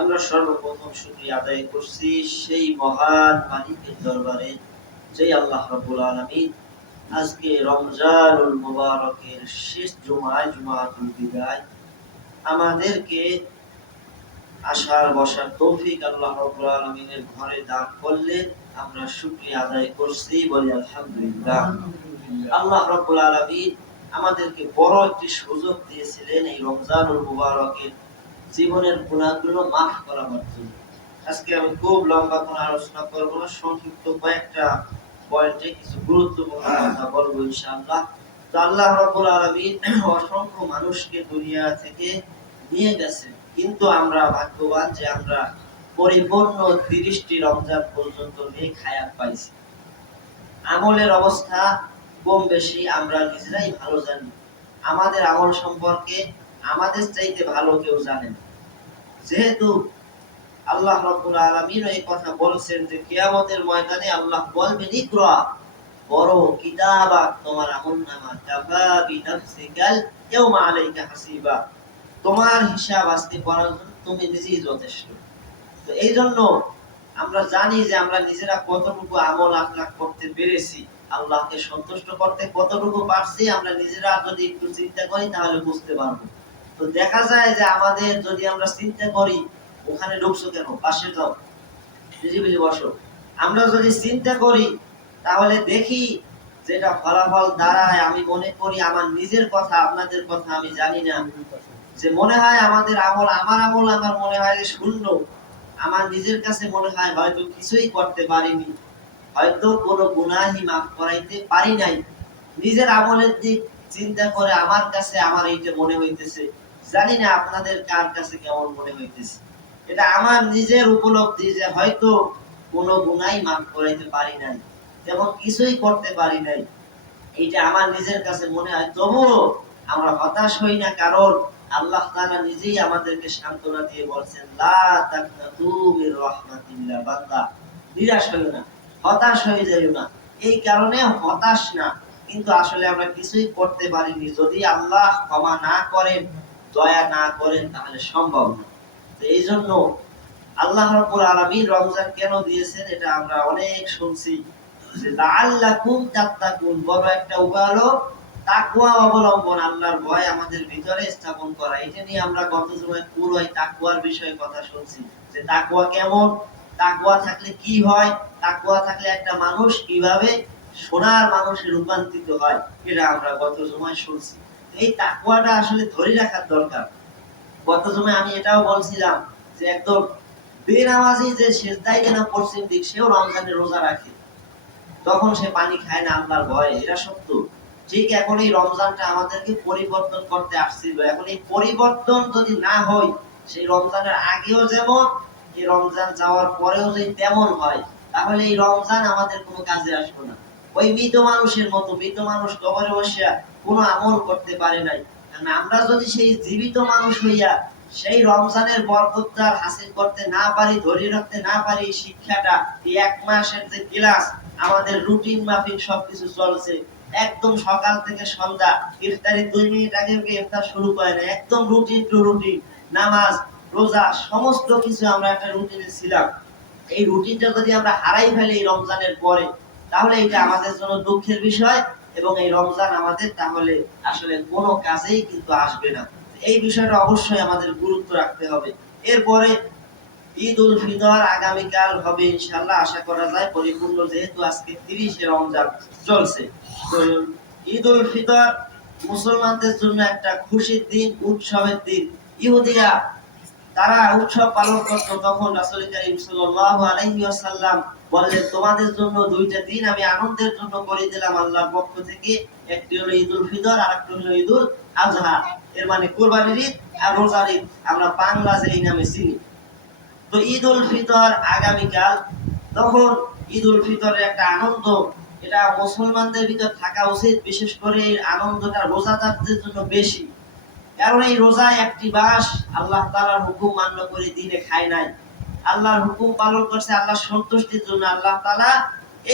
আমরা সর্বপ্রথম শুকরিয়া আদায় করছি সেই মহান মালিকের দরবারে, যে আল্লাহ রাব্বুল আলামিন আজকে রমজানুল মুবারকের শেষ জুমায়, জুমাতুল বিদায়, আমাদেরকে আসার বসার তৌফিক আল্লাহ রাব্বুল আলামিনের ঘরে দান করলেন। আমরা শুকরিয়া আদায় করছি, বলি আলহামদুলিল্লাহ। আল্লাহ রাব্বুল আলামিন আমাদেরকে বড় একটি সুযোগ দিয়েছিলেন এই রমজানুল মুবারকের জীবনের গুনাহগুলো মাফ করার জন্য। আজকে আমি খুব লম্বা কোনো আলোচনা করব না, সংক্ষিপ্ত কয়েকটা পয়েন্টে কিছু গুরুত্বপূর্ণ কথা বলবো ইনশাআল্লাহ। তো আল্লাহ রাব্বুল আলামিন অসংখ্য মানুষকে দুনিয়া থেকে নিয়ে গেছেন, কিন্তু আমরা ভাগ্যবান যে আমরা পরিপূর্ণ 30টি রমজান পর্যন্ত নেক হায়াত পাইছি। আমলের অবস্থা কম বেশি আমরা নিজেরাই ভালো জানি। আমাদের আমল সম্পর্কে আমাদের চাইতে ভালো কেউ জানে না। যেহেতু আল্লাহ রাব্বুল আলামিন এই কথা বলেছেন যে কিয়ামতের ময়দানে আল্লাহ বলবেন, ইকরা, পড়ো কিতাবা, তোমার আমলনামা, কাফা বিনাফসিকাল ইয়াওমা আলাইকা হাসিবা, তোমার হিসাব আজকে করার জন্য তুমি নিজেই যথেষ্ট। তো এই জন্য আমরা জানি যে আমরা নিজেরা কতটুকু আমল আখলাক করতে পেরেছি, আল্লাহকে সন্তুষ্ট করতে কতটুকু পারছি, আমরা নিজেরা যদি একটু চিন্তা করি তাহলে বুঝতে পারবো। তো দেখা যায় যে আমাদের যদি আমরা চিন্তা করি, ওখানে ঢুকছো কেন, পাশে যাও, নিরিবিলি বসো। আমরা যদি চিন্তা করি তাহলে দেখি যেটা ফলাফল দাঁড়ায়, আমি মনে করি আমার নিজের কথা, আপনাদের কথা আমি জানি না, যে মনে হয় আমাদের আমল, আমার আমল আমার মনে হয় যে শূন্য। আমার নিজের কাছে মনে হয় হয়তো কিছুই করতে পারিনি, হয়তো কোনো গুনাহই মাফ করাইতে পারি নাই। নিজের আমলের দিক চিন্তা করে আমার কাছে আমার এইটা মনে হইতেছে। জানি না আপনাদের কার কাছে কেমন মনে হইতেছে। এটা আমার নিজের উপলব্ধি যে হয়তো কোনো গুনাহ মাফ করাইতে পারি নাই, যেমন কিছুই করতে পারি নাই, এটা আমার নিজের কাছে মনে হয়। তবুও আমরা হতাশ হই না, কারণ আল্লাহ তাআলা নিজেই আমাদেরকে সান্ত্বনা দিয়ে বলছেন, লা তাকনাতু মির রাহমাতিল্লাহ, বান্দা নিরাশ হইও না, হতাশ হয়ে যাইও না। এই কারণে হতাশ না, কিন্তু আসলে আমরা কিছুই করতে পারিনি। যদি আল্লাহ ক্ষমা না করেন, দয়া না করেন, তাহলে সম্ভব না। তো এই জন্য আল্লাহ রাব্বুল আলামিন রমজান কেন দিয়েছেন এটা আমরা অনেক শুনছি, যে লাআল্লাকুম তাত্তাকুন, বড় একটা উপায় হলো তাকওয়া অবলম্বন, আল্লাহর ভয় আমাদের ভিতরে স্থাপন করা। এটা নিয়ে আমরা গত জুমায় পুরো এই তাকওয়ার বিষয়ে কথা শুনছি, যে তাকওয়া কেমন, তাকওয়া থাকলে কি হয়, তাকওয়া থাকলে একটা মানুষ কিভাবে সোনার মানুষে রূপান্তরিত হয়, এটা আমরা গত জুমায় শুনছি। এই তাকওয়াটা আসলে ধরে রাখার দরকার। গত জুমায় আমি এটাও বলছিলাম যে একদম বেনামাজি যে সেজদায় কেন পশ্চিম দিক, সেও রমজানের রোজা রাখে, তখন সে পানি খায় না আল্লাহর ভয়ে, এটা সত্য। ঠিক এখন এই রমজানটা আমাদেরকে পরিবর্তন করতে আসছিল। এখন এই পরিবর্তন যদি না হয়, সেই রমজানের আগেও যেমন, এই রমজান যাওয়ার পরেও যদি তেমন হয়, তাহলে এই রমজান আমাদের কোনো কাজে আসবে না। ওই মৃত মানুষের মতো, মৃত মানুষ কবরে বসিয়া কোনো আমল করতে পারে নাই। কারণ আমরা যদি সেই জীবিত মানুষ হইয়া সেই রমজানের বরকতটা হাসিল করতে না পারি, ধরে রাখতে না পারি, শিক্ষাটা এই এক মাসের যে ক্লাস আমাদের রুটিন মাফিক সবকিছু চলছে, একদম সকাল থেকে সন্ধ্যা, ইফতারি 2 মিনিট আগে ইফতার শুরু করে না, একদম রুটিন টু রুটিন, নামাজ রোজা সমস্ত কিছু আমরা একটা রুটিনে ছিলাম। এই রুটিনটা যদি আমরা হারাই ফেলি এই রমজানের পরে, তাহলে এটা আমাদের জন্য দুঃখের বিষয়, এবং এই রমজান আমাদের তাহলে আসলে কোনো কাজেই কিন্তু আসবে না। এই বিষয়টা অবশ্যই আমাদের গুরুত্ব রাখতে হবে। এরপরে ঈদ উল ফিতর আগামীকাল হবে ইনশাআল্লাহ, আশা করা যায় পরিপূর্ণ, যেহেতু আজকে 30শে রমজান চলছে। তো ঈদ উল ফিতর মুসলমানদের জন্য একটা খুশির দিন, উৎসবের দিন। ইহুদিরা তারা উৎসব পালন করত, তখন রাসূল করিম সাল্লাল্লাহু আলাইহি ওয়াসাল্লাম বললেন, তোমাদের জন্য 2টা দিন আমি আনন্দের জন্য করে দিলাম আল্লাহর পক্ষ থেকে, একটি হলো ঈদ উল ফিতর আর একটি হলো ঈদ উল আযহা, এর মানে কুরবানির ঈদ আর রোজার ঈদ, আমরা বাংলা যে এই নামে চিনি। তো ঈদ উল ফিতর আগামীকাল, তখন ঈদ উল ফিতরের একটা আনন্দ, এটা মুসলমানদের ভিতর থাকা উচিত। বিশেষ করে এই আনন্দটা রোজাদারদের জন্য বেশি, কারণ এই রোজা একটি মাস আল্লাহ তাআলার হুকুম মান্য করে দিনে খায় নাই, আল্লাহর হুকুম পালন করছে আল্লাহর সন্তুষ্টির জন্য। আল্লাহ তাআলা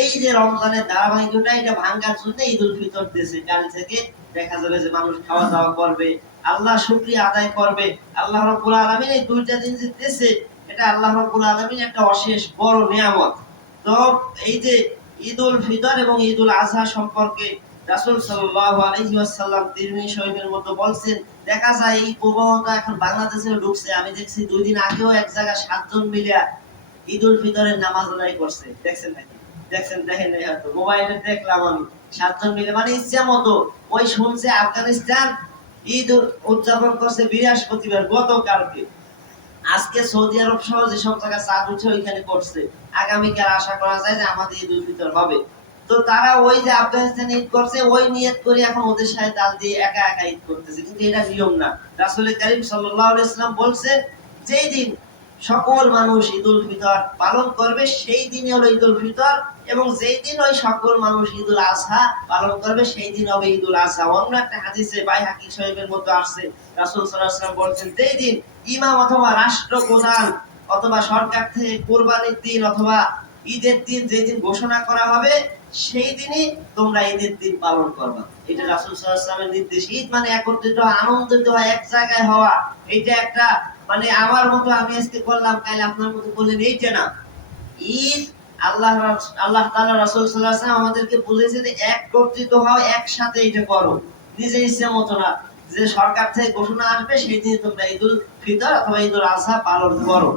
এই যে রমজানের ধারাবাহিকতা, এটা ভাঙার জন্য ঈদ উল ফিতর দিয়েছে। কাল থেকে দেখা যাবে যে মানুষ খাওয়া দাওয়া করবে, আল্লাহ শুকরিয়া আদায় করবে। আল্লাহ রাব্বুল আলামিন এই 2টা দিন যে দিয়েছে, এটা আল্লাহ রাব্বুল আলামিন একটা অশেষ বড় নিয়ামত। তো এই যে ঈদুল ফিতর এবং ঈদুল আজহা সম্পর্কে রাসূল সাল্লাল্লাহু আলাইহি ওয়াসাল্লাম তিরমিজি শরীফের মধ্যে বলছেন, দেখা যায় এই প্রবাহটা এখন বাংলাদেশে ঢুকছে। আমি দেখছি 2 দিন আগেও এক জায়গায় 7 জন মিলে ঈদুল ফিতরের নামাজ আদায় করছে। দেখছেন নাকি? দেখেন নাই হয়তো, মোবাইলে দেখলাম আমি 7 জন মিলে, মানে ইচ্ছা মতো। ওই শুনছে আফগানিস্তান ঈদ উদযাপন করছে বৃহস্পতিবার গতকালকে, আজকে সৌদি আরব সহ যেসব জায়গায় চাঁদ উঠে ওইখানে করছে, আগামীকাল আশা করা যায় যে আমাদের ঈদ উল ফিতর হবে। তো তারা ওই যে আফগানিস্তান ঈদ করছে ওই নিয়ত করে এখন ওদের সাথে তাল দিয়ে একা একা ঈদ করতেছে, কিন্তু এটা নিয়ম না। রাসূল কারীম সাল্লাল্লাহু আলাইহি ওয়াসাল্লাম বলছেন, যেই দিন সকল মানুষ ঈদ উল ফিতর পালন করবে সেই দিনই হলো ঈদ উল ফিতর, এবং যেই দিন ওই সকল মানুষ ঈদ উল আজহা পালন করবে সেই দিন হবে ঈদ উল আজহা। অন্য একটা হাদিসে বাইহাকী শরীফের মধ্যে আসছে, রাসূল সাল্লাল্লাহু আলাইহি ওয়াসাল্লাম বলেছেন, যেই দিন ইমাম অথবা রাষ্ট্রপ্রধান অথবা সরকার থেকে কুরবানির দিন অথবা ঈদের দিন যেদিন ঘোষণা করা হবে সেই দিনই তোমরা ঈদের দিন পালন করবা। এটা রাসূল সাল্লাল্লাহু আলাইহি ওয়াসাল্লামের নির্দেশ। ঈদ মানে একত্রিত আনন্দিত হয়, এক জায়গায় হওয়া। এটা একটা মানে আমার মতো আমি আজকে করলাম কাল আপনার মতো করলেন, এইটা না। ঈদ আল্লাহ তাআলা রাসূল সাল্লাল্লাহু আলাইহি ওয়াসাল্লাম আমাদেরকে বলেছে যে একত্রিত হও, একসাথে এটা করো, নিজের ইচ্ছা মতো না। যে সরকার থেকে ঘোষণা আসবে সেই দিন তোমরা ঈদুল ফিতর অথবা ঈদুল আজহা পালন করো।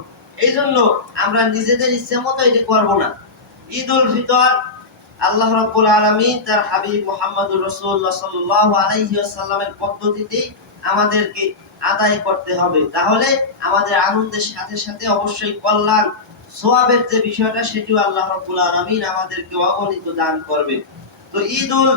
এই জন্য আমরা নিজেদের ইচ্ছা মতো এটা করব না। ঈদুল ফিতর আল্লাহ রাব্বুল আলামিন তার হাবিব মুহাম্মদুর রাসূলুল্লাহ সাল্লাল্লাহু আলাইহি ওয়াসাল্লামের পদ্ধতিতে আমাদেরকে আদায় করতে হবে। তাহলে আমাদের আনন্দের সাথে সাথে অবশ্যই কল্যাণ সওয়াবের যে বিষয়টা সেটিও আল্লাহ রাব্বুল আলামিন আমাদেরকে অগণিত দান করবে। তো ঈদুল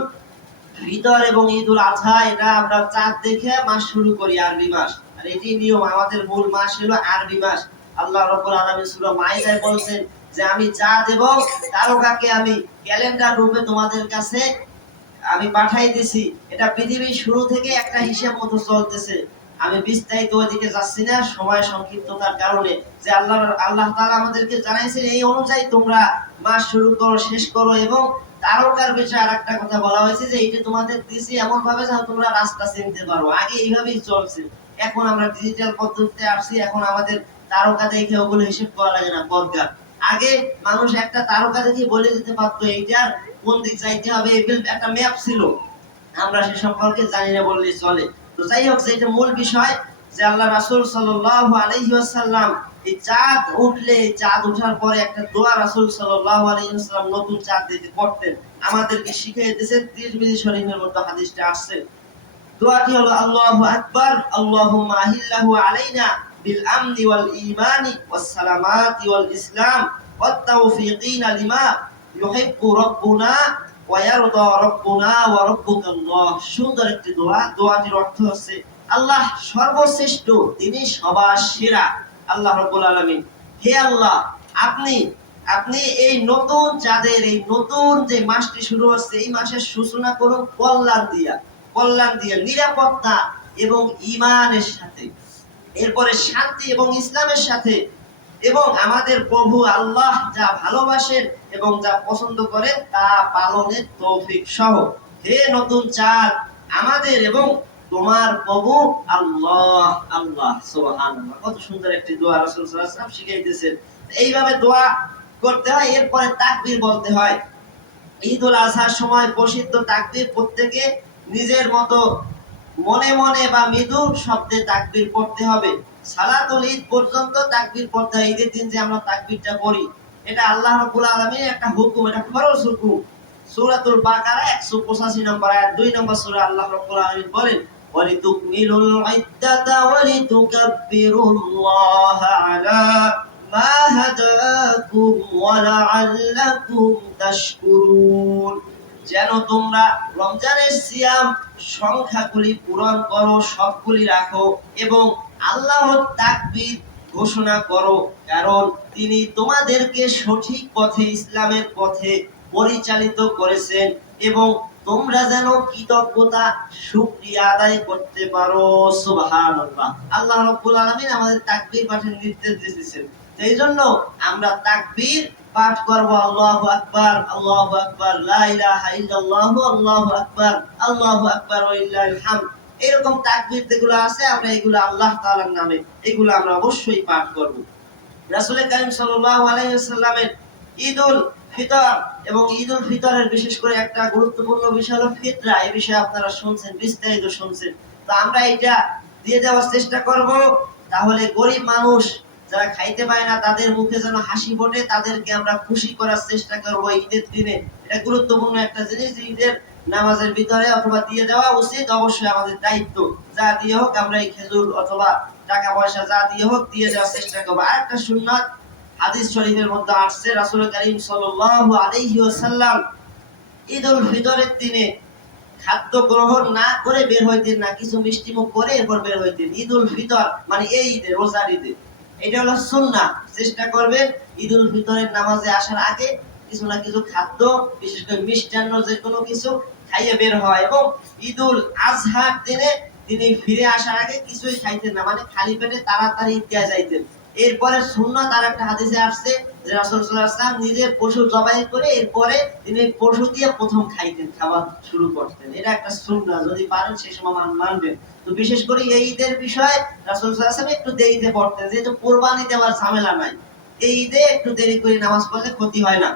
ফিতর এবং ঈদুল আজহা এটা আমরা চাঁদ দেখে মাস শুরু করি, আরবি মাস। আর এটি নিয়ম, আমাদের মূল মাস হলো আরবি মাস। আল্লাহ রাব্বুল আলামিন সূরা মাইদায় বলেছেন যে আমি চাঁদ এবং তারকাকে আমি ক্যালেন্ডার রূপে তোমাদের কাছে আমি পাঠাই দিছি। এটা পৃথিবীর শুরু থেকে একটা হিসাব মতো চলতেছে। আমি বিস্তারিত ওইদিকে যাচ্ছি না সময় সংক্ষিপ্ততার কারণে। যে আল্লাহ তাআলা আমাদেরকে জানাইছেন এই অনুযায়ী তোমরা মাস শুরু করো, শেষ করো। এবং তারকার বিষয়ে আরেকটা কথা বলা হয়েছে যে এইটা তোমাদের দিছি এমন ভাবে যেন তোমরা রাস্তা চিনতে পারো। আগে এইভাবেই চলছে, এখন আমরা ডিজিটাল পদ্ধতিতে আসছি, এখন আমাদের তারকা দেখে ওগুলো হিসাব করা লাগে না পর্দা। আগে মানুষ একটা তারকা দেখে বলে দিতে পারতো এইটার কোন দিক যাইতে হবে, একটা ম্যাপ ছিল, আমরা সে সম্পর্কে জানি না বললেই চলে। তো যাই হোক, যেটা মূল বিষয় যে আল্লাহ রাসূল সাল্লাল্লাহু আলাইহি ওয়াসাল্লাম এই চাঁদ উঠলে, চাঁদ ওঠার পরে একটা দোয়া রাসূল সাল্লাল্লাহু আলাইহি ওয়াসাল্লাম নতুন চাঁদ দেখে পড়তেন, আমাদেরকে শিখিয়ে দিয়েছেন। তিরমিজি শরীফের মধ্যে হাদিসটা আসছে। দোয়াটি হলো আল্লাহু আকবার, আল্লাহুম্মা আহিল্লাহু আলাইনা বিল আমনি ওয়াল ঈমানি ওয়াস সালামাতি ওয়াল ইসলাম ওয়াত তাওফীকিনা লিমা ইউহিব্বু রাব্বুনা ওয়া ইয়ারদা রাব্বুনা ওয়া রাব্বুকাল্লাহ। সুন্দর একটি দোয়া। দোয়াটির অর্থ হচ্ছে আল্লাহ সর্বশ্রেষ্ঠ, তিনি সবার সেরা। আল্লাহ রাব্বুল আলামিন, হে আল্লাহ, আপনি আপনি এই নতুন চাঁদের, এই নতুন যে মাসটি শুরু হচ্ছে, এই মাসের সূচনা করুন কল্যাণ দিয়ে নিরাপত্তা এবং ঈমানের সাথে, এরপরে শান্তি এবং ইসলামের সাথে, এবং আমাদের প্রভু আল্লাহ যা ভালোবাসেন এবং যা পছন্দ করেন তা পালনের তৌফিক সহ। হে নতুন চাঁদ, আমাদের এবং তোমার প্রভু আল্লাহ। আল্লাহ সুবহানাল্লাহ, কত সুন্দর একটি দোয়া রাসূল সাল্লাল্লাহু আলাইহি ওয়াসাল্লাম শিখিয়ে দিয়েছেন। এইভাবে দোয়া করতে হয়, এরপরে তাকবীর বলতে হয়। ঈদুল আজহার সময় প্রসিদ্ধ তাকবীর প্রত্যেকে নিজের মতো মনে মনে বা মৃদু শব্দে তাকবীর পড়তে হবে। সালাতুল ঈদ পর্যন্ত তাকবীর পড়তে হয়। ঈদের দিন যে আমরা তাকবীরটা পড়ি, এটা আল্লাহ রাব্বুল আলামিনের একটা হুকুম, এটা ফরজ হুকুম। সূরাতুল বাকারা 185 নম্বর আয়াত, 2 নম্বর সূরা, আল্লাহ রাব্বুল আলামিন বলেন, ওয়ালিতুকমিলুল ইদ্দাতা ওয়ালিতুকাব্বিরুল্লাহা আলা মা হাদাকুম ওয়া লাআল্লাকুম তাশকুরুন। যেন তোমরা রমজানের সিয়াম সংখ্যাগুলি পূরণ করো, সবগুলি রাখো এবং আল্লাহর তাকবীর ঘোষণা করো, কারণ তিনি তোমাদেরকে সঠিক পথে, ইসলামের পথে পরিচালিত করেছেন, এবং তোমরা যেন কৃতজ্ঞতা শুকরিয়া আদায় করতে পারো। সুবহানাল্লাহ। আল্লাহ রাব্বুল আলামিন আমাদের তাকবীর পাঠের নির্দেশ দিয়েছেন। এই জন্য আমরা তাকবীর পাঠ করব, আল্লাহু আকবার, আল্লাহু আকবার, লা ইলাহা ইল্লাল্লাহু, আল্লাহু আকবার, আল্লাহু আকবার ওয়া লিল্লাহিল হামদ। এরকম তাকবীর যেগুলো আছে আমরা এগুলো আল্লাহ তাআলার নামে, এগুলো আমরা অবশ্যই পাঠ করব। রাসূল কারীম সাল্লাল্লাহু আলাইহি ওয়াসাল্লামের ঈদুল ফিতর এবং ঈদুল ফিতরের বিশেষ করে একটা গুরুত্বপূর্ণ বিষয় হলো ফিতরা। এই বিষয়ে আপনারা শুনছেন, বিস্তারিত শুনছেন। তো আমরা এটা দিয়ে দেওয়ার চেষ্টা করব, তাহলে গরিব মানুষ যারা খাইতে পায় না তাদের মুখে যেন হাসি ফোটে, তাদেরকে আমরা খুশি করার চেষ্টা করব ঈদের দিনে। এটা গুরুত্বপূর্ণ একটা জিনিস, ঈদের নামাজের ভিতরে অথবা দিয়ে দেওয়া উচিত, অবশ্যই আমাদের দায়িত্ব। যা দিয়ে হোক আমরা এই খেজুর অথবা টাকা পয়সা যা দিয়ে হোক দিয়ে দেওয়ার চেষ্টা করবো। আরেকটা সুন্নাত হাদিস শরীফের মধ্যে আসছে, রাসূল কারীম সাল্লাল্লাহু আলাইহি ওয়াসাল্লাম ঈদুল ফিতরের দিনে খাদ্য গ্রহণ না করে বের হইতেন না, কিছু মিষ্টি মুখ করে এরপর বের হইতেন। ঈদুল ফিতর মানে এই ঈদে, রোজার ঈদে, এটা হলো সুন্নাহ। চেষ্টা করবেন ঈদুল ফিতরের নামাজে আসার আগে কিছু না কিছু খাদ্য, বিশেষ করে মিষ্টান্ন যে কোনো কিছু খাইয়ে বের হয়, এবং ঈদুল আজহার দিনে তিনি ফিরে আসার আগে কিছুই খাইতেন না, মানে খালি পেটে তাড়াতাড়ি ঈদগাহ যাইতেন। এরপরে সুন্নাত আর একটা হাদিসে আসছে যে রাসূল সাল্লাল্লাহু আলাইহি ওয়াসাল্লাম নিজে পশু জবাই করে এরপরে তিনি পশু দিয়ে প্রথম খাইতেন, খাওয়া শুরু করতেন। এটা একটা সুন্নাত, যদি পারেন সেই সময় মানবেন। তো বিশেষ করে এই ঈদের বিষয়ে রাসূল সাল্লাল্লাহু আলাইহি ওয়াসাল্লাম একটু দেরিতে পড়তেন, যেহেতু কুরবানি দেওয়ার ঝামেলা নাই, এই ঈদে একটু দেরি করে নামাজ পড়লে ক্ষতি হয় না।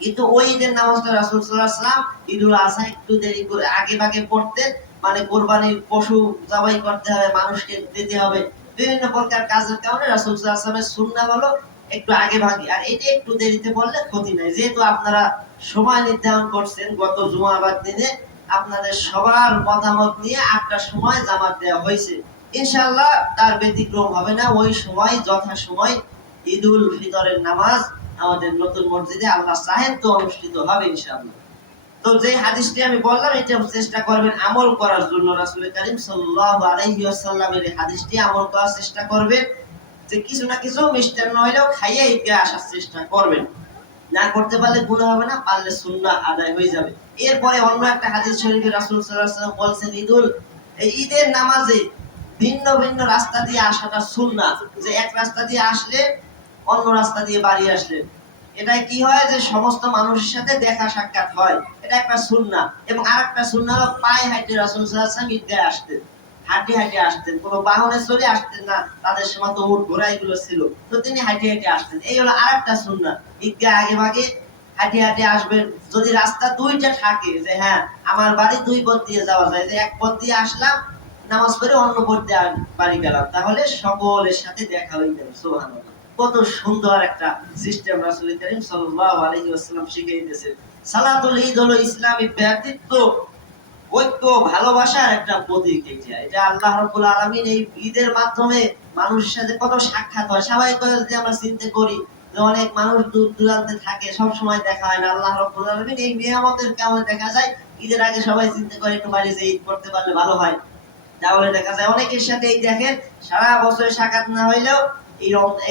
কিন্তু ওই ঈদের নামাজটা রাসূল সাল্লাল্লাহু আলাইহি ওয়াসাল্লাম ঈদুল আযহা একটু দেরি করে আগে ভাগে পড়তেন, মানে কুরবানির পশু জবাই করতে হবে, মানুষকে দিতে হবে, বিভিন্ন প্রকার কাজের কারণে রাসূল সাল্লাল্লাহু আলাইহি ওয়াসাল্লামের সুন্নাহ হলো একটু আগে ভাগে। আর এটা একটু দেরিতে পড়লে ক্ষতি নাই, যেহেতু আপনারা সময় নির্ধারণ করছেন গত জুমাবার দিনে, আপনাদের সবার মতামত নিয়ে ৮টার সময় জামাত দেওয়া হয়েছে। ইনশাআল্লাহ তার ব্যতিক্রম হবে না, ওই সময় যথাসময় ঈদুল ফিতরের নামাজ আমাদের নতুন মসজিদে আল্লাহ চাহেন তো অনুষ্ঠিত হবে ইনশাআল্লাহ। তো যে হাদিসটি আমি বললাম এটা চেষ্টা করবেন আমল করার জন্য। রাসূল কারীম সাল্লাল্লাহু আলাইহি ওয়াসাল্লামের এই হাদিসটি আমল করার চেষ্টা করবেন, যে কিছু না কিছু মিষ্টান্ন হইলেও খাইয়ে ঈদগাহে আসার চেষ্টা করবেন। না করতে পারলে গুনাহ হবে না, পারলে সুন্নাহ আদায় হয়ে যাবে। এরপরে অন্য একটা হাদিস শরীফে রাসূল সাল্লাল্লাহু আলাইহি ওয়াসাল্লাম বলেছেন এই ঈদের নামাজে ভিন্ন ভিন্ন রাস্তা দিয়ে আসাটা সুন্নাহ, যে এক রাস্তা দিয়ে আসলে অন্য রাস্তা দিয়ে বাড়ি আসলেন। এটা কি হয় যে সমস্ত মানুষের সাথে দেখা সাক্ষাৎ হয়, এটা একটা সুন্নাহ। এবং আরেকটা সুন্নাহ হলো পায়ে হাঁটে রাসূল সাল্লাল্লাহু আলাইহি ওয়াসাল্লাম ঈদগাহে আসতেন, হাঁটে হাঁটে আসতেন, কোনো বাহনে চলে আসতেন না, তাদের সময় তো উট ঘোড়া এগুলো ছিল, তো তিনি হাঁটে হাঁটে আসতেন। এই হলো আরেকটা সুন্নাহ, ঈদগাহে আগে ভাগে হাঁটে হাঁটে আসবেন। যদি রাস্তা দুইটা থাকে, যে হ্যাঁ আমার বাড়ি দুই পথ দিয়ে যাওয়া যায়, যে এক পথ দিয়ে আসলাম নামাজ পড়ে অন্য পথ দিয়ে বাড়ি গেলাম, তাহলে সকলের সাথে দেখা হয়ে যাবে। সুবহানাল্লাহ, কত সুন্দর একটা সিস্টেম রাসূল কারীম সাল্লাল্লাহু আলাইহি ওয়াসাল্লাম শিখিয়ে দিয়েছেন। সালাতুল ঈদ হলো ইসলামী ব্যক্তিত্ব, ঐক্য, ভালোবাসার একটা প্রতীক। এটা আল্লাহ রাব্বুল আলামিন এই ঈদের মাধ্যমে মানুষের সাথে কত সাক্ষাৎ হয়। স্বাভাবিকভাবে যদি আমরা চিন্তা করি যে অনেক মানুষ দূর দূরান্তে থাকে, সব সময় দেখা হয় না, আল্লাহ রাব্বুল আলামিন এই নিয়ামতের কারণে দেখা যায় ঈদের আগে সবাই চিন্তা করে একটু বাইরে যেয়ে ঈদ করতে পারলে ভালো হয়। তাহলে দেখা যায় অনেকের সাথে এই দেখেন সারা বছর সাক্ষাৎ না হইলেও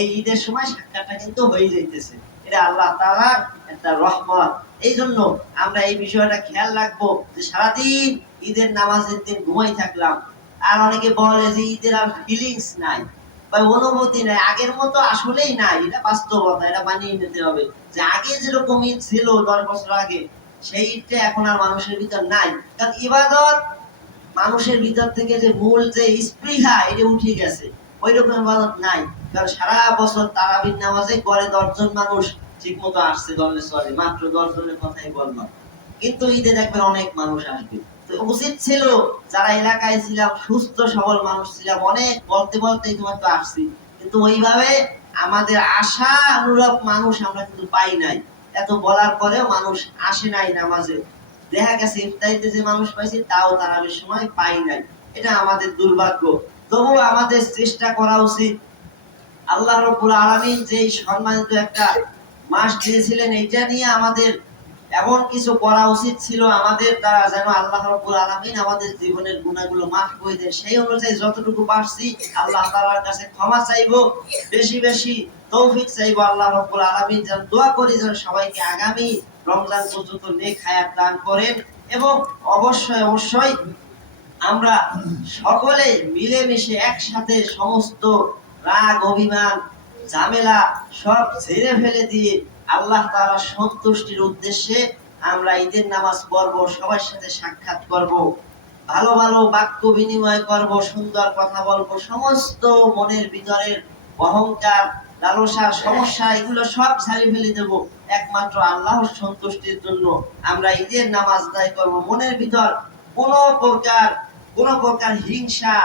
এই ঈদের সময় সাক্ষাৎটা কিন্তু হয়ে যাইতেছে। এটা আল্লাহ তাআলার একটা রহমত। এই জন্য আমরা এই বিষয়টা খেয়াল রাখবো যে সারাদিন ঈদের নামাজের দিন ঘুমাই থাকলাম, আর অনেকে বলে যে ঈদের আর ফিলিংস নাই বা অনুভূতি নাই, আগের মতো আসলেই নাই, এটা বাস্তবতা, এটা মানিয়ে নিতে হবে। যে আগে যেরকম ঈদ ছিল 10 বছর আগে, সেই ঈদটা এখন আর মানুষের ভিতর নাই। কারণ ইবাদত মানুষের ভিতর থেকে যে মূল যে স্পৃহা এটা উঠে গেছে, ওই রকম ইবাদত নাই। কারণ সারা বছর তারাবির নামাজে গড়ে 10 জন মানুষ ঠিক মতো আসছে, দলে সরে মাত্র 10 জনের কথাই বললাম, কিন্তু ঈদে দেখবেন অনেক মানুষ আসবে। তো উচিত ছিল যারা এলাকায় ছিলাম, সুস্থ সবল মানুষ ছিলাম, অনেক বলতে বলতেই তোমার তো আসছি, কিন্তু ওইভাবে আমাদের আশা অনুরূপ মানুষ আমরা কিন্তু পাই নাই। এত বলার পরেও মানুষ আসে নাই নামাজে। দেখা গেছে ইফতারিতে যে মানুষ পাইছে তাও তারাবির সময় পাই নাই, এটা আমাদের দুর্ভাগ্য। তবুও আমাদের চেষ্টা করা উচিত। আল্লাহ রাব্বুল আলামিন যে সম্মানিত একটা মাস দিয়েছিলেন, এটা নিয়ে আমাদের এমন কিছু করা উচিত ছিল আমাদের দ্বারা, যেন আল্লাহ রাব্বুল আলামিন আমাদের জীবনের গুনাহগুলো মাফ করে দেন। সেই অনুযায়ী যতটুকু পারছি আল্লাহ তাআলার কাছে ক্ষমা চাইবো, বেশি বেশি তৌফিক চাইবো। আল্লাহ রাব্বুল আলামিন যেন দোয়া করি যেন সবাইকে আগামী রমজান পর্যন্ত নেক হায়াত দান করেন, এবং অবশ্যই অবশ্যই আমরা সকলে মিলেমিশে একসাথে সমস্ত রাগ অভিমান ঝামেলা সব ছেড়ে ফেলে দিয়ে আল্লাহ তাআলার সন্তুষ্টির উদ্দেশ্যে আমরা ঈদের নামাজ পড়ব, সবার সাথে সাক্ষাৎ করব, ভালো ভালো বাক্য বিনিময় করব, সুন্দর কথা বলবো, সমস্ত মনের ভিতরের অহংকার লালসা, সমস্যা এগুলো সব ছাড়িয়ে ফেলে দেব। একমাত্র আল্লাহর সন্তুষ্টির জন্য আমরা ঈদের নামাজ আদায় করব। মনের ভিতর কোনো প্রকার হিংসা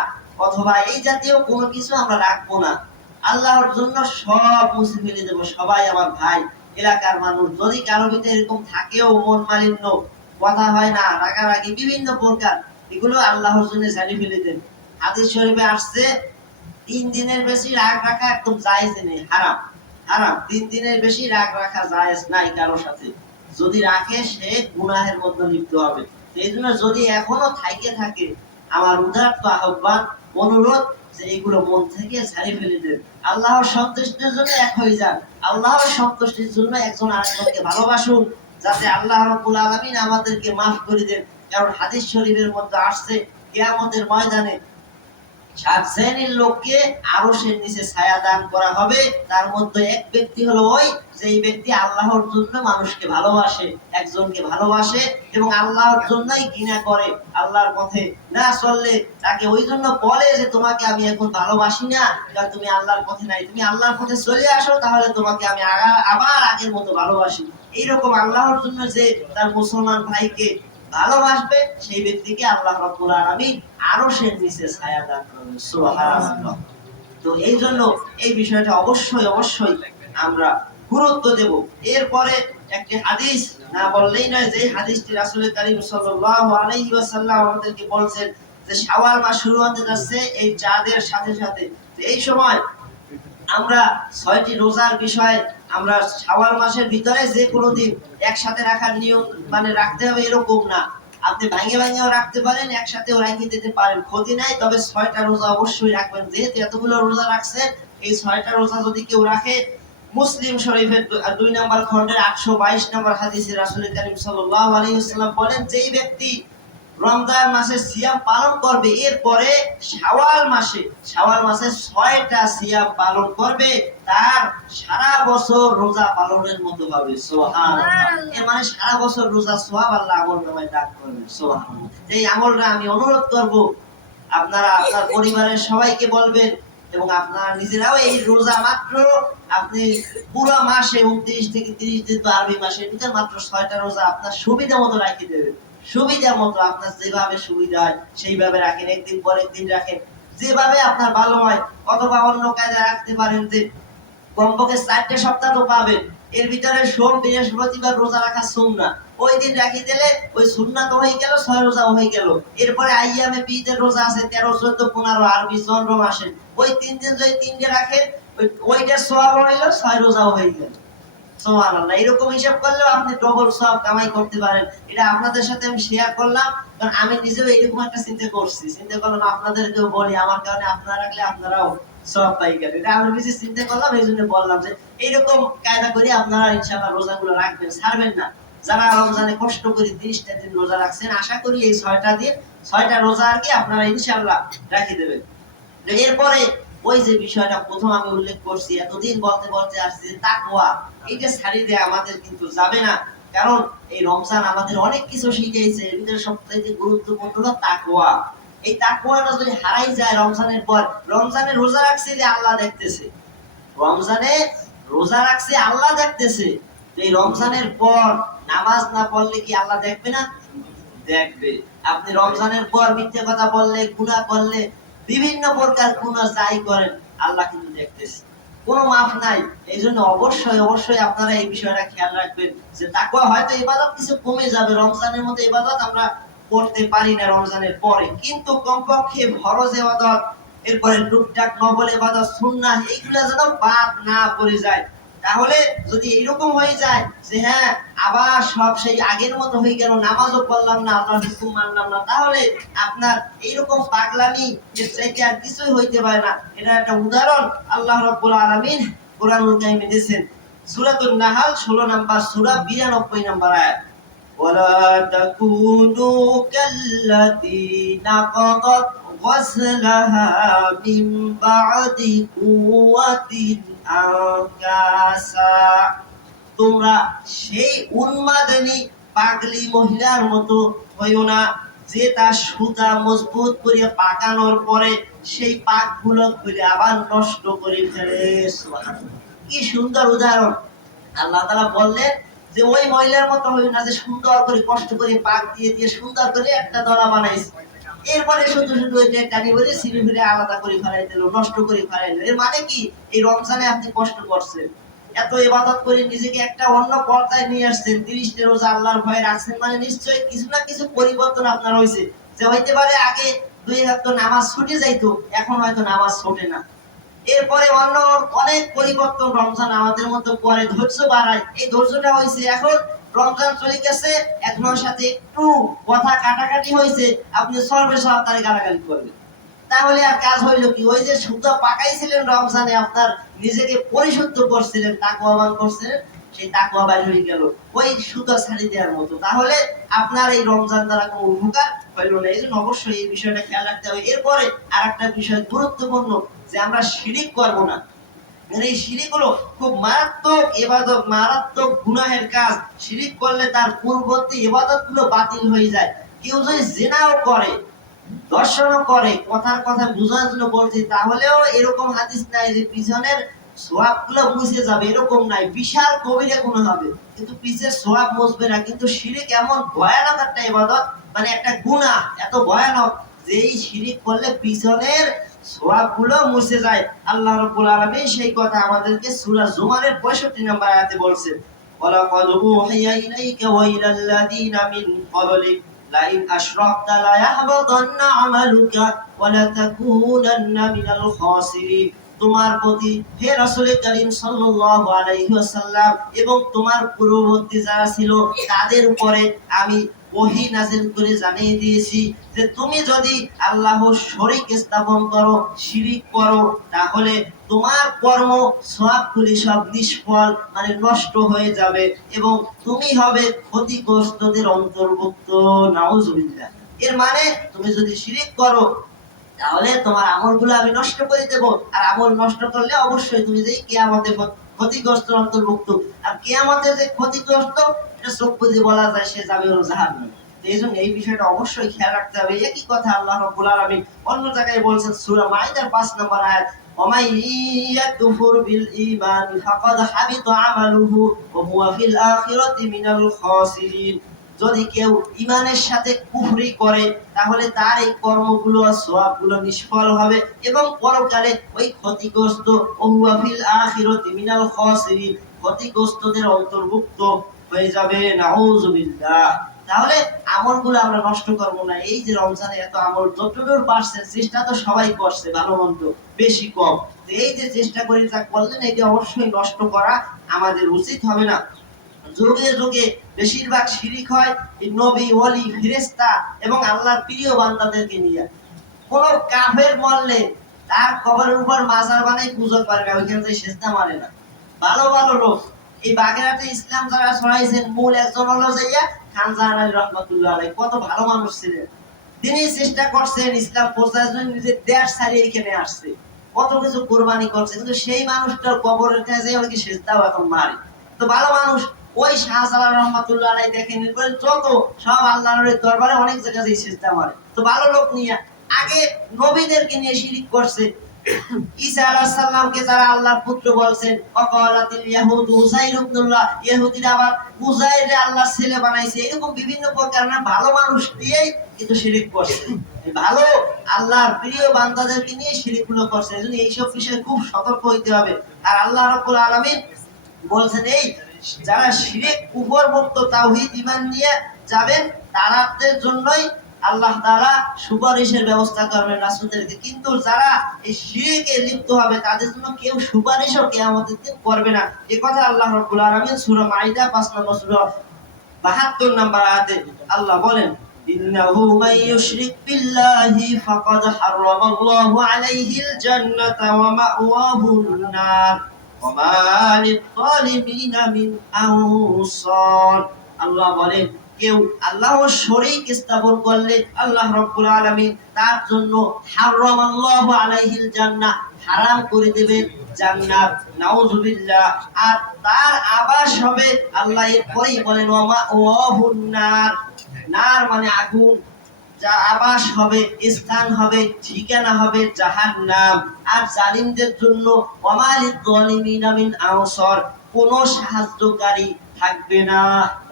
অথবা এই জাতীয় কোনো কিছু আমরা রাখবো না। আল্লাহর জন্য সব মুছে ফেলে দেবো। সবাই আমার ভাই, এলাকার মানুষ, যদি কারো ভিতরে এরকম থাকেও মন মালিন্য, কথা হয় না, রাগারাগি বিভিন্ন প্রকার, এগুলো আল্লাহর জন্য ঝাড়িয়ে ফেলে দেন। হাদিস শরীফে আসছে 3 দিনের বেশি রাগ রাখা একদম জায়েজ নেই, হারাম। হারাম, 3 দিনের বেশি রাগ রাখা জায়েজ নাই কারোর সাথে। যদি রাখে সে গুনাহের মধ্যে লিপ্ত হবে। এই জন্য যদি এখনো থাকে, আমার উদাত্ত আহ্বান, অনুরোধ যে এগুলো মন থেকে ঝাড়িয়ে ফেলে দেন। আল্লাহর সন্তুষ্টির জন্য এক হয়ে যান। আল্লাহর সন্তুষ্টির জন্য একজন আরেকজনকে ভালোবাসুন, যাতে আল্লাহ রাব্বুল আলামিন আমাদেরকে মাফ করে দেন। কারণ হাদিস শরীফের মধ্যে আসছে কিয়ামতের ময়দানে 7 শ্রেণীর লোককে আরশের নিচে ছায়া দান করা হবে। তার মধ্যে এক ব্যক্তি হলো ওই যেই ব্যক্তি আল্লাহর জন্য মানুষকে ভালোবাসে, একজনকে ভালোবাসে এবং আল্লাহর জন্যই ঘৃণা করে। আল্লাহর পথে না চললে তাকে ওই জন্য বলে যে তোমাকে আমি এখন ভালোবাসি না, কারণ তুমি আল্লাহর পথে নাই। তুমি আল্লাহর পথে চলে আসো, তাহলে তোমাকে আমি আবার আগের মতো ভালোবাসি। এইরকম আল্লাহর জন্য যে তার মুসলমান ভাইকে ভালোবাসবে, সেই ব্যক্তিকে আল্লাহ রাব্বুল আলামিন আরশের নিচে ছায়া দান করবেন। সুবহানাল্লাহ। তো এই জন্য এই বিষয়টা অবশ্যই আমরা গুরুত্ব দেব। এরপরে একটি হাদিস না বললেই নয়, যে হাদিসটি রাসূল কারীম সাল্লাল্লাহু আলাইহি ওয়াসাল্লাম আমাদেরকে বলছেন যে শাওয়াল মাস শুরু হতে যাচ্ছে এই চাঁদের সাথে সাথে। এই সময় আমরা 6টি রোজার বিষয়ে আমরা শাওয়াল মাসের ভিতরে যে কোনো দিন একসাথে রাখার নিয়ম মানে রাখতে হবে এরকম না। আপনি ভাঙেও রাখতে পারেন, একসাথেও রেখে দিতে পারেন, ক্ষতি নাই। তবে 6টা রোজা অবশ্যই রাখবেন। যেহেতু এতগুলো রোজা রাখছেন, এই 6টা রোজা যদি কেউ রাখে, মুসলিম শরীফের 2 নম্বর খণ্ডের 822 নম্বর হাদিসে রাসূল কারীম সাল্লাল্লাহু আলাইহি ওয়াসাল্লাম বলেন, যেই ব্যক্তি রমজান মাসে সিয়াম পালন করবে, এরপরে শাওয়াল মাসে 6টা সিয়াম পালন করবে, তার সারা বছর রোজা পালনের মতো হবে। সুবহানাল্লাহ। এর মানে সারা বছর রোজা সওয়াব আল্লাহ আমলনামায় দান করবেন। সুবহানাল্লাহ। এই আমলটা আমি অনুরোধ করব, আপনারা আপনার পরিবারের সবাইকে বলবেন এবং আপনারা নিজেরাও এই রোজা মাত্র আপনি পুরো মাসে 29 থেকে 30 দিন, তো আরবি মাসের ভিতর মাত্র 6টা রোজা আপনার সুবিধা মতো রাখি দেবেন। সুবিধা মতো আপনার যেভাবে সুবিধা হয় সেইভাবে রাখেন, একদিন পর একদিন রাখেন, যেভাবে আপনার ভালো হয়। অথবা অন্য কায়দা রাখতে পারেন যে কমপক্ষে 4টে সপ্তাহ তো পাবেন, এর ভিতরে সোম বৃহস্পতিবার রোজা রাখা সুন্নাহ, ওই দিন রাখি দিলে ওই সুন্নাহ তো হয়ে গেল, 6 রোজাও হয়ে গেল। এরপরে আইয়ামে বীজের রোজা আছে 13, 14, 15 আরবি চন্দ্র মাসে, ওই 3 দিন যদি 3টে রাখেন, ওইটার সওয়াব হইল, 6 রোজাও হয়ে গেল। সুবহানাল্লাহ। এরকম হিসাব করলেও আপনি ডবল সওয়াব কামাই করতে পারেন। এটা আপনাদের সাথে আমি শেয়ার করলাম, কারণ আমি নিজেও এরকম একটা চিন্তা করলাম আপনাদেরকেও বলি, আমার কারণে আপনারা রাখলে আপনারাও সওয়াব পাই গেলেন। এটা আমি নিজে চিন্তা করলাম, এই জন্য বললাম যে এইরকম কায়দা করে আপনারা ইনশাআল্লাহ রোজাগুলো রাখবেন, ছাড়বেন না। যারা রমজানে কষ্ট করে 30টা দিন রোজা রাখছেন, আশা করি এই 6টা দিন 6টা রোজা আর কি আপনারা ইনশাআল্লাহ রাখি দেবেন। এরপরে ওই যে বিষয়টা প্রথম আমি উল্লেখ করছি, এতদিন বলতে আসছি যে তাকওয়া, এইটা ছাড়িয়ে দেয়া আমাদের কিন্তু যাবে না। কারণ এই রমজান আমাদের অনেক কিছু শিখিয়েছে, এর ভিতরে সবথেকে গুরুত্বপূর্ণ হলো তাকওয়া। এই তাকওয়াটা যদি হারাই যায় রমজানের পর, রমজানে রোজা রাখছে যে আল্লাহ দেখতেছে, রমজানে রোজা রাখছে আল্লাহ দেখতেছে, এই রমজানের পর নামাজ না পড়লে কি আল্লাহ দেখবে না? দেখবে। আপনি রমজানের পর মিথ্যে কথা বললে, গুনাহ করলে, বিভিন্ন প্রকার গুনাহ যাই করেন, আল্লাহ কিন্তু দেখতেছে, কোনো মাফ নাই। এই জন্য অবশ্যই আপনারা এই বিষয়টা খেয়াল রাখবেন যে তাকওয়া, হয়তো ইবাদত কিছু কমে যাবে, রমজানের মতো ইবাদত আমরা করতে পারি না রমজানের পরে, কিন্তু কমপক্ষে ফরজ ইবাদত, এরপরে টুকটাক নফল ইবাদত, সুন্নাহ, এইগুলা যেন বাদ না পড়ে যায়। তাহলে যদি এইরকম হয়ে যায় যে হ্যাঁ আবার সব সেই আগের মতো হয়ে গেল, নামাজও পড়লাম না, আল্লাহর হুকুম মানলাম না, তাহলে আপনার এইরকম পাগলামি এর চাইতে আর কিছুই হইতে পারে না। এটা একটা উদাহরণ আল্লাহ রাব্বুল আলামিন কোরআনুল কারীমে দিয়েছেন। সূরাতুন নাহাল 16 নম্বর সূরা 92 নম্বর আয়াত, ওয়ালা তাকুনু কাল্লাতী নাকাদাত غسلها من بعد قوة আনকাসা, তোমরা সেই উন্মাদিনী পাগলি মহিলার মতো হইও না, যে তার সুতা মজবুত করে পাকানোর পরে সেই পাকগুলো খুলে আবার নষ্ট করে ফেলে। সুবহানাল্লাহ। কি সুন্দর উদাহরণ। আল্লাহ তাআলা বললেন যে ওই মহিলার মতো হইল না যে সুন্দর করে কষ্ট করে পাক দিয়ে দিয়ে সুন্দর করে একটা দলা বানাইছে, এরপরে শুধু শুধু ওই যে টানি বলে সিঁড়ি ফিরে আলাদা করে ফেলাই দিল, নষ্ট করে ফেলাই দিল। এর মানে কি? এই রমজানে আপনি কষ্ট করছেন, এত ইবাদত করে নিজেকে একটা অন্য পর্যায়ে নিয়ে আসছেন, 30টা রোজা আল্লাহর ভয়ে রাখছেন, মানে নিশ্চয়ই কিছু না কিছু পরিবর্তন আপনার হয়েছে। যে হইতে পারে আগে 2 রাকাত নামাজ ছুটে যাইতো, এখন হয়তো নামাজ ছোটে না। এরপরে অন্য অনেক পরিবর্তন রমজান আমাদের মধ্যে পরে ধৈর্য বাড়ায়। এই ধৈর্যটা হয়েছে এখন রমজান চলে গেছে, একজনের সাথে একটু কথা কাটাকাটি হয়েছে, আপনি সর্বে সব তারে গালাগালি করবেন। তাহলে আর কাজ হইল কি? ওই যে সুতা পাকাইছিলেন রমজানে, আপনার নিজেকে পরিশুদ্ধ করছিলেন, তাকওয়াবান করছিলেন, সেই তাকওয়া বাইরে হয়ে গেল ওই সুতা ছাড়ি দেওয়ার মতো। তাহলে আপনার এই রমজান দ্বারা কোনো উপকার হইল না। এই জন্য অবশ্যই এই বিষয়টা খেয়াল রাখতে হবে। এরপরে আর একটা বিষয় গুরুত্বপূর্ণ, যে আমরা শিরিক করব না। এই শিরিক হলো খুব মারাত্মক ইবাদত, মারাত্মক গুনাহের কাজ। শিরিক করলে তার পূর্ববর্তী ইবাদতগুলো বাতিল হয়ে যায়। কেউ যদি জিনাও করে, দর্শনও করে, কথার কথা বোঝার জন্য বলছি, তাহলেও এরকম হাদিস নাই যে পিছনের সওয়াবগুলো মুছে যাবে, এরকম নাই। বিশাল কবিরা গুনাহ হবে কিন্তু পিছের সওয়াব মুছবে না। কিন্তু শিরিক এমন ভয়ানক একটা ইবাদত, মানে একটা গুনাহ এত ভয়ানক যে এই শিরিক করলে পিছনের সওয়াবগুলো মুছে যায়। আল্লাহ রাব্বুল আলামিন সেই কথা আমাদেরকে সূরা জুমারের 65 নম্বর আয়াতে বলছেন, ওয়ালাকাদ উহিয়া ইলাইকা ওয়া ইলাল্লাযীনা মিন ক্বাবলিক লাইন আশরাকতা লায়াহবাতান্না আমালুকা ওয়া লাতাকুনান্না মিনাল খাসিরিন। তোমার প্রতি হে রাসূল করিম সাল্লাল্লাহু আলাইহি ওয়াসাল্লাম এবং তোমার পূর্ববর্তী যারা ছিল তাদের উপরে আমি ওহী নাযিল করে জানিয়ে দিয়েছি যে তুমি যদি আল্লাহর শরীক স্থাপন করো, শিরিক করো, তাহলে তোমার কর্ম সওয়াবগুলি সব নিষ্ফল, মানে নষ্ট হয়ে যাবে এবং তুমি হবে ক্ষতিগ্রস্তদের অন্তর্ভুক্ত। নাউজুবিল্লাহ। এর মানে তুমি যদি শিরিক করো তাহলে তোমার আমলগুলো আমি নষ্ট করে দেব, আর আমল নষ্ট করলে অবশ্যই তুমি যে কিয়ামতে ক্ষতিগ্রস্ত অন্তর্ভুক্ত। আর কিয়ামতে যে ক্ষতিগ্রস্ত এটা চোখ বুঝে বলা যায়, সে যাবে হলো জাহান্নামে। এইজন্য এই বিষয়টা অবশ্যই খেয়াল রাখতে হবে। একই কথা আল্লাহ রাব্বুল আলামিন অন্য জায়গায় বলছেন সূরা মাইদার 5 নম্বর আয়াত, ওমাই ইয়াকফুর বিল ঈমান ফাকাদ হাবিতা আমালুহু ওয়া হুয়া ফিল আখিরাতি মিনাল খাসিরিন। যদি কেউ ঈমানের সাথে কুফরি করে তাহলে তার এই কর্মগুলো আর সওয়াবগুলো নিষ্ফল হবে এবং পরকালে ওই ক্ষতিগ্রস্ত, ওয়া হুয়া ফিল আখিরাতি মিনাল খাসিরিন, ক্ষতিগ্রস্তদের অন্তর্ভুক্ত হয়ে যাবে। নাউজুবিল্লাহ। তাহলে আমলগুলো আমরা নষ্ট করব না। এই যে রমজানে এত আমল যতদূর পারছে চেষ্টা তো সবাই করছে, ভালো মন্দ বেশি কম, তো এই যে চেষ্টা করে যা করলেন এটা অবশ্যই নষ্ট করা আমাদের উচিত হবে না। যুগে যুগে বেশিরভাগ শিরিক হয় এই নবী, ওলি, ফেরেশতা এবং আল্লাহর প্রিয় বান্দাদেরকে নিয়ে। কোন কাফের মরলে তার কবরের উপর মাজার বানাই পূজা করে না, ওইখানে যে সেজদা মারে না। ভালো ভালো লোক এই বাগেরহাটে ইসলাম যারা ছড়াইছেন, মূল একজন হলো যাইয়া খান জাহান আলী রহমাতুল্লাহ আলাইহি। কত ভালো মানুষ ছিলেন, তিনি চেষ্টা করছেন ইসলাম প্রচারের জন্য, নিজের দেশ ছাড়িয়ে এখানে আসছে, কত কিছু কোরবানি করছে, কিন্তু সেই মানুষটার কবরের কাছে অনেকে সেজদাও এখন মারে। তো ভালো মানুষ ওই শাহজালাল রহমাতুল্লাহ আলাইহি দেখেন যত সব আল্লাহর দরবারে অনেক জায়গায় সেজদা মারে। তো ভালো লোক নিয়ে আগে নবীদেরকে নিয়ে শিরিক করছে। ঈসা আলাইহিস সালামকে যারা আল্লাহর পুত্র বলছেন, ওয়াকালাতিল ইয়াহুদু উযাইর ইবনুল্লাহ, ইহুদিরা আবার উযাইরকে আল্লাহর ছেলে বানাইছে, এরকম বিভিন্ন প্রকার না ভালো মানুষ দিয়েই কিন্তু শিরিক করছে। ভালো আল্লাহর প্রিয় বান্দাদেরকে নিয়ে শিরিকগুলো করছে। এজন্য এইসব বিষয়ে খুব সতর্ক হইতে হবে। আর আল্লাহ রাব্বুল আলামিন বলছেন এই যারা শিরিক, কুফর মুক্ত তাওহীদ ঈমান নিয়ে যাবেন তাদের জন্যই আল্লাহ তাআলা সুপারিশের ব্যবস্থা করবেন রাসূলদেরকে। কিন্তু যারা এই শিরকে লিপ্ত হবে তাদের জন্য কেউ সুপারিশও কিয়ামতের দিন করবে না। এই কথা আল্লাহ রাব্বুল আলামিন সূরা মাইদা 5 নম্বর সূরা 72 নম্বর আয়াতে আল্লাহ বলেন, ইন্নাহু মান ইউশরিক বিল্লাহি ফাকাদ হারামাল্লাহু আলাইহিল জান্নাতা ওয়া মাওয়াহুন নার ওয়া মা লিয-যালিমিনা মিন আনসার। আল্লাহ বলেন কেউ আল্লাহর শরীক স্থাপন করলে আল্লাহ রাব্বুল আলামিন তার জন্য হারামাল্লাহু আলাইহিল জান্নাহ, হারাম করে দিবেন জান্নাত। নাউজুবিল্লাহ। আর তার আবাস হবে, আল্লাহ এরপরেই বলেন ওয়া মাওয়াহুন নার, নার মানে আগুন। যা আবাস হবে, স্থান হবে, ঠিকানা হবে জাহান্নাম। আর জালিমদের জন্য ওয়ামালিদ যালিমিনা মিন আনসার, কোন সাহায্যকারী থাকবে না।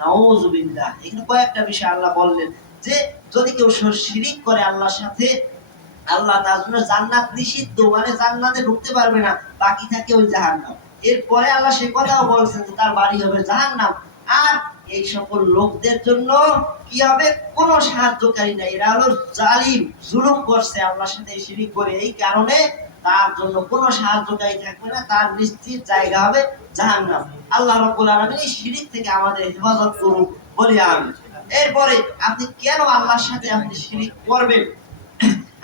নাউযুবিল্লাহ। এখানে কয়েকটা বিষয় আল্লাহ বললেন যে যদি কেউ শিরিক করে আল্লাহর সাথে, আল্লাহ তার জন্য জান্নাত নিষিদ্ধ, মানে জান্নাতে ঢুকতে পারবে না, বাকি থাকে ওই জাহান্নাম। এরপরে আল্লাহ সে কথাও বলছেন যে তার বাড়ি হবে জাহান্নাম। আর এই সকল লোকদের জন্য কি হবে? কোনো সাহায্যকারী নাই। এরা হলো জালিম, জুলুম করছে আল্লাহর সাথে শিরিক করে, এই কারণে তার জন্য কোনো সাহায্যকারী থাকবে না, তার নিশ্চিত জায়গা হবে জাহান্নাম। আল্লাহ রাব্বুল আলামিন এই শিরিক থেকে আমাদের হেফাজত করুন, বলি আমিন। এরপরে আপনি কেন আল্লাহর সাথে আপনি শিরিক করবেন?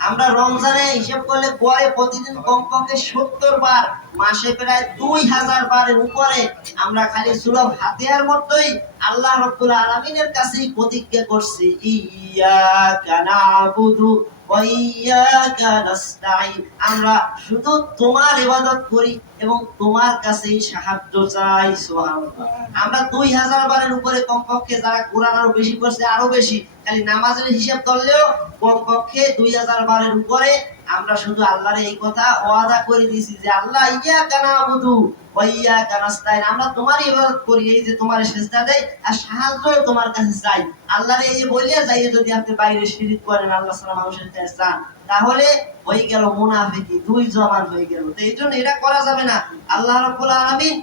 আমরা রমজানে হিসাব করলে পরে প্রতিদিন কমপক্ষে 70 বার, মাসে প্রায় 2000 বারের উপরে আমরা খালি সূরা ফাতিহার মতোই আল্লাহ রাব্বুল আলামিনের কাছেই প্রতিজ্ঞা করছি, ইয়াকা নাবুদু ওয়া ইয়াকা নাস্তাঈন, আমরা শুধু তোমার ইবাদত করি এবং তোমার কাছেই সাহায্য চাই। সুবহানাল্লাহ। আমরা 2000 বারের উপরে কমপক্ষে, যারা কোরআন আরো বেশি করছে আরো বেশি, খালি নামাজের হিসাব করলেও কমপক্ষে 2000 বারের উপরে আমরা শুধু আল্লাহর এই কথা ওয়াদা করে দিয়েছি যে আল্লাহ ইয়াকা নাবুদু ওয়া ইয়াকা নাস্তাঈন, আমরা তোমারই ইবাদত করি, এই যে তোমার সিজদা দেই আর সাহায্য তোমার কাছে চাই। আল্লাহর এই যে বলিয়া যাইয়ে যদি আপনি বাইরে শিরিক করেন, আল্লাহ ছাড়া মানুষের কাছে চান, তাহলে হয়ে গেল মুনাফিকি, দুই জমান হয়ে গেল। তো এই জন্য এটা করা যাবে না। আল্লাহ রাব্বুল আলামিন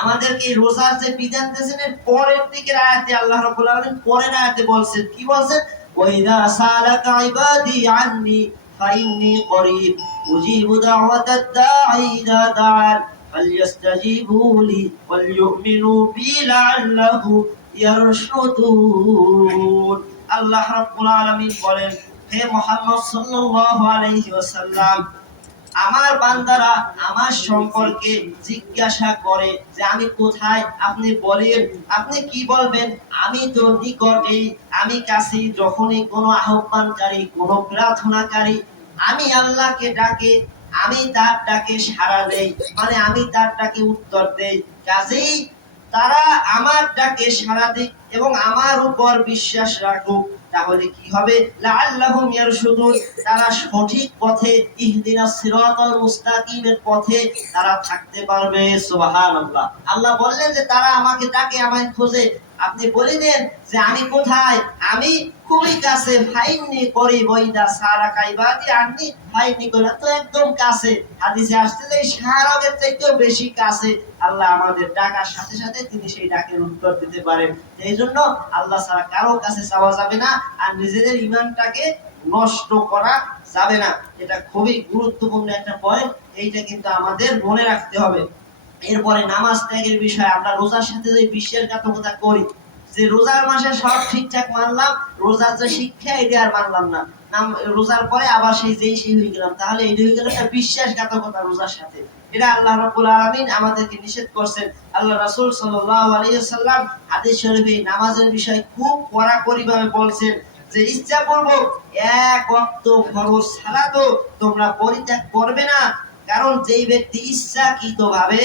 আমাদেরকে রোজার যে বিধান দিয়েছেন, এর পরের দিকের আয়াতে আল্লাহ রাব্বুল আলামিন পরের আয়াতে বলছেন, কি বলছেন? ওয়াইদা সালাকা ইবাদি আন্নি ফাইন্নী করিব উজিবু দাওয়াতাদ দাঈ ইযা দাআন ফালইস্তাজিবু লি ওয়ালইউমিনু বি লাআল্লাহুম ইয়ারশুদুন। আল্লাহ রাব্বুল আলামিন বলেন, হে মুহাম্মদ সাল্লাল্লাহু আলাইহি ওয়াসাল্লাম, আমার বান্দারা আমার সম্পর্কে জিজ্ঞাসা করে যে আমি কোথায়, আপনি বলেন, আপনি কি বলবেন? আমি তো নিকটেই, আমি কাছেই। যখনই কোনো আহ্বানকারী, কোনো প্রার্থনাকারী আমি আল্লাহকে ডাকে, আমি তার ডাকে সাড়া দেই, মানে আমি তার ডাকে উত্তর দেই। কাজেই তারা আমার ডাকে সাড়া দিক এবং আমার উপর বিশ্বাস রাখুক, তাহলে কি হবে? লাআল্লাহুম ইয়ারশুদুন, তারা সঠিক পথে, ইহদিনাস সিরাতাল মুস্তাকিমের পথে তারা থাকতে পারবে। সুবহানাল্লাহ। আল্লাহ বললেন যে তারা আমাকে ডাকে, আমাকে খোঁজে। আপনি বলে দেন যে আমি কোথায়? আমি খুবই কাছে। ফাইন্নি করিব ওয়াইদা সালাকা ইবাদি আন্নি ফাইন্নী করিব, তো একদম কাছে। হাদিসে আসছে যে সারাবের চাইতেও বেশি কাছে। আল্লাহ আমাদের ডাকার সাথে সাথে তিনি সেই ডাকের উত্তর দিতে পারেন। এই জন্য আল্লাহ ছাড়া কারো কাছে চাওয়া যাবে না, আর নিজেদের ঈমানটাকে নষ্ট করা যাবে না। এটা খুবই গুরুত্বপূর্ণ একটা পয়েন্ট, এইটা কিন্তু আমাদের মনে রাখতে হবে। এরপরে নামাজ ত্যাগের বিষয়, আমরা রোজার সাথে যে বিশ্বাসঘাতকতা করি, যে রোজার মাসে সব ঠিকঠাক মানলাম, রোজার যে শিক্ষা এটা আর মানলাম না, রোজার পরে আবার সেই হয়ে গেলাম, তাহলে এটা হয়ে গেল একটা বিশ্বাসঘাতকতা রোজার সাথে। এটা আল্লাহ রাব্বুল আলামিন আমাদেরকে নিষেধ করছেন। আল্লাহ রাসূল সাল্লাল্লাহু আলাইহি ওয়াসাল্লাম হাদিস শরীফে নামাজের বিষয় খুব কড়াকড়িভাবে বলছেন যে ইচ্ছাপূর্বক এক ওয়াক্ত ফরজ সালাতও তোমরা পরিত্যাগ করবে না। কারণ যেই ব্যক্তি ইচ্ছাকৃতভাবে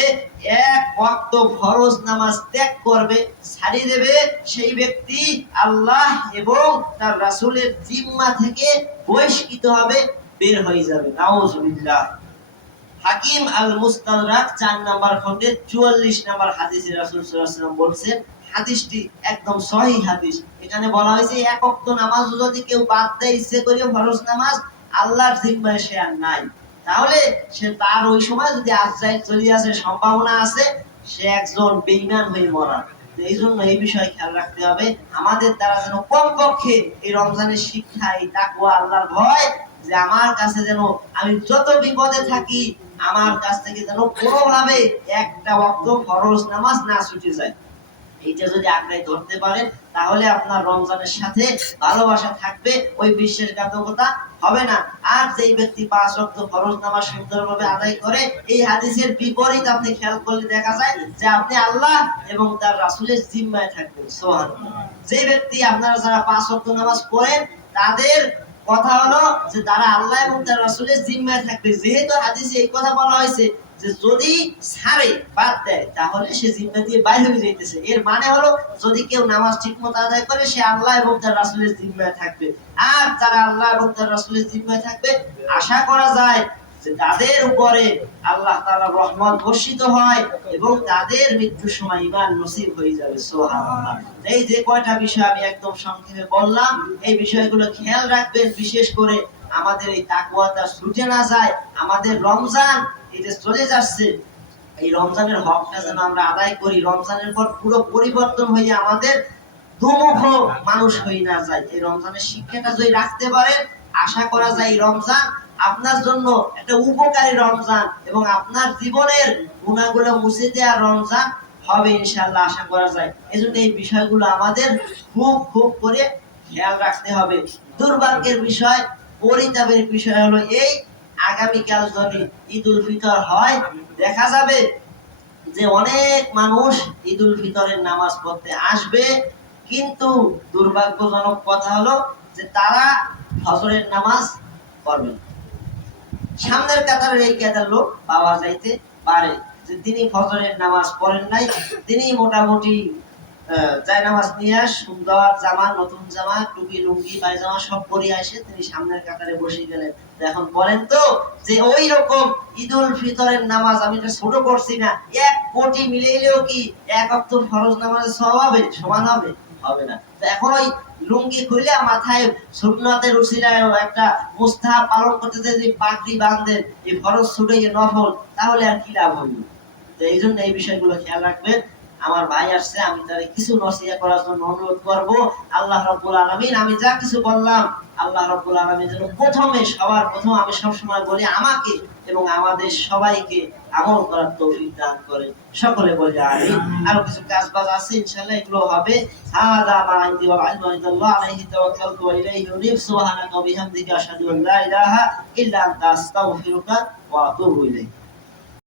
এক ওয়াক্ত ফরজ নামাজ ত্যাগ করবে, ছাড়িয়ে দেবে, সেই ব্যক্তি আল্লাহ এবং তার রাসূলের জিম্মা থেকে বহিষ্কৃত হবে, বের হয়ে যাবে। নাউযুবিল্লাহ। হাকিম আল মুস্তাদরাক 4 নাম্বার খণ্ডে 44 নাম্বার হাদিসে রাসূল সাল্লাল্লাহু আলাইহি ওয়াসাল্লাম বলেন, হাদিসটি একদম সহিহ হাদিস। এখানে বলা হয়েছে এক ওয়াক্ত নামাজ যদি কেউ বাদ দেয় ইচ্ছে করে, ফরজ নামাজ, আল্লাহর জিম্মায় সে আর নাই, তাহলে সে তার ওই সময় যদি আজরাইল চলে আসে, সম্ভাবনা আছে সে একজন বেঈমান হয়ে মরা। এই জন্য এই বিষয়ে খেয়াল রাখতে হবে আমাদের দ্বারা যেন কমপক্ষে এই রমজানের শিক্ষা, এই তাকওয়া, আল্লাহর ভয়, যে আমার কাছে যেন আমি যত বিপদে থাকি আমার কাছ থেকে যেন কোনোভাবে একটা ওয়াক্ত ফরজ নামাজ না ছুটে যায়। এইটা যদি আপনি ধরতে পারেন, তাহলে আপনার রমজানের সাথে ভালোবাসা থাকবে, ওই বিশ্বাসঘাতকতা হবে না। আর যেই ব্যক্তি 5 ওয়াক্ত ফরজ নামাজ সুন্দরভাবে আদায় করে, এই হাদিসের বিপরীত আপনি খেয়াল করলে দেখা যায় যে আপনি আল্লাহ এবং তার রাসূলের জিম্মায় থাকবেন। সুবহানাল্লাহ। যে ব্যক্তি, আপনারা যারা 5 ওয়াক্ত নামাজ পড়েন, তাদের কথা হলো যে তারা আল্লাহ এবং তার রাসূলের জিম্মায় থাকবে। যেহেতু হাদিসে এই কথা বলা হয়েছে যে যদি ছাড়ে বাদ দেয় তাহলে সে জিম্মা দিয়ে বাইরে হয়ে যাইতেছে। এর মানে হলো যদি কেউ নামাজ ঠিকমতো আদায় করে সে আল্লাহ এবং তার রাসূলের জিম্মায় থাকবে। আর যারা আল্লাহ এবং তার রাসূলের জিম্মায় থাকবে আশা করা যায় যে তাদের উপরে আল্লাহ তাআলার রহমত বর্ষিত হয় এবং তাদের মৃত্যুর সময় ঈমান নসিব হয়ে যাবে। সুবহানাল্লাহ। এই যে কয়টা বিষয় আমি একদম সংক্ষেপে বললাম, এই বিষয়গুলো খেয়াল রাখবেন, বিশেষ করে আমাদের এই তাকওয়াটা ছুটে না যায়। আমাদের রমজান এটা চলে যাচ্ছে, এই রমজানের হকটা যেন আমরা আদায় করি, রমজানের পর পুরো পরিবর্তন হয়ে আমাদের দুমুখ মানুষ হয়ে না যায়। এই রমজানের শিক্ষাটা যদি রাখতে পারেন আশা করা যায় এই রমজান আপনার জন্য একটা উপকারী রমজান এবং আপনার জীবনের গুনাহগুলো মুছে দেওয়ার রমজান হবে ইনশাআল্লাহ, আশা করা যায়। এজন্য এই বিষয়গুলো আমাদের খুব খুব করে খেয়াল রাখতে হবে। দুর্ভাগ্যের বিষয়, পরিতাপের বিষয় হলো এই, আগামীকাল যদি ঈদুল ফিতর হয় দেখা যাবে যে অনেক মানুষ ঈদুল ফিতরের নামাজ পড়তে আসবে, কিন্তু দুর্ভাগ্যজনক কথা হলো যে তারা ফজরের নামাজ পড়বে। সামনের কাতারের এই কাতার লোক পাওয়া যাইতে পারে যে তিনি ফজরের নামাজ পড়েন নাই, তিনি মোটামুটি জায়নামাজ নিয়ে সুন্দর জামা, নতুন জামা, টুপি, লুঙ্গি, পায়জামা সব পরে আসে তিনি সামনের কাতারে বসে গেলেন। এখন বলেন তো যে ওই রকম ঈদুল ফিতরের নামাজ, আমি এটা ছোট করছি না, 1 কোটি মিলাইলেও কি এক ওয়াক্ত ফরজ নামাজের সওয়াব হবে? সমান হবে? হবে না। তো এখন ওই লুঙ্গি খুলে মাথায় সুন্নতের উসিলায় একটা মুস্তাহাব পালন করতে যদি পাগড়ি বাঁধেন, এই ফরজ ছুটে গিয়ে নফল, তাহলে আর কি লাভ হইল? তো এই জন্য এই বিষয়গুলো খেয়াল রাখবেন। আমার ভাই আসছে, আমি তারে কিছু নসিহত করার জন্য অনুরোধ করব। আল্লাহ রাব্বুল আলামিন, আমি যা কিছু বললাম আল্লাহ রাব্বুল আলামিন যেন প্রথমে সবার প্রথম, আমি সব সময় বলি, আমাকে এবং আমাদের সবাইকে আমল করার তৌফিক দান করেন। সকলে বলি আমিন। আরো কিছু কাজ বাজ আছে ইনশাআল্লাহ, এগুলো হবে। হাদা মা ইনদি ওয়া ইলমু ইনদাল্লাহ, আলাইহি তাওয়াক্কালতু ওয়া ইলাইহি উনীব। সুবহানাকা ওয়া বিহামদিকা আশহাদু আন লা ইলাহা ইল্লা আনতা আস্তাগফিরুকা ওয়া আতুবু ইলাইক।